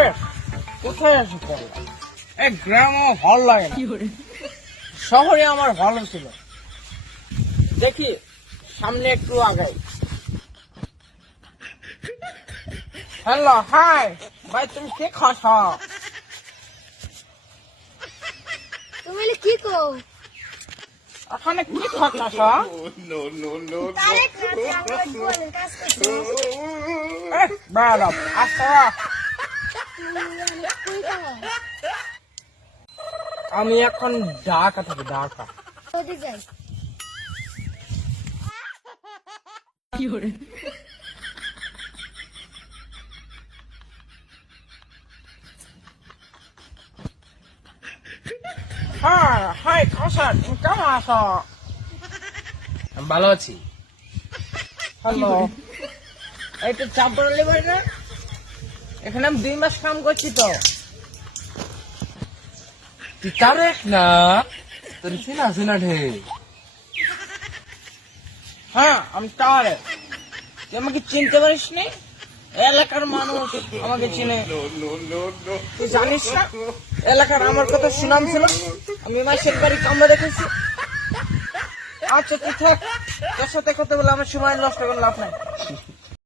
এ কোথায় আসি এ গ্রামও ভালো লাগে না। শহরে আমার ভালো ছিল। দেখি সামনে একটু আগাই। হ্যালো হাই ভাই তুমি কে খাস? তুমি কি কো ওখানে কি খাস করছে। ম্যাডাম আচ্ছা আমি এখন ঢাকা থাকি ঢাকা। ওদিকে যাই। হ্যাঁ হাই খাসার কেমন আছো? ভালো আছি। হ্যালো। এইটা চাপড়া লেবার না? এখানে আমি দুই মাস কাম করছি তো। তুই তারেক না? তোর চেনা চেনা ঢে হ্যাঁ আমি তারে তুই আমাকে চিনতে পারিস নি? এলাকার মানুষ আমাকে চিনে. তুই জানিস না? এলাকার আমার কত সুনাম ছিল। আমি মাসের বাড়ি কামড়া দেখেছি। আচ্ছা তুই থাক। তোর সাথে কথা বলে আমার সময় নষ্ট করে লাভ নাই।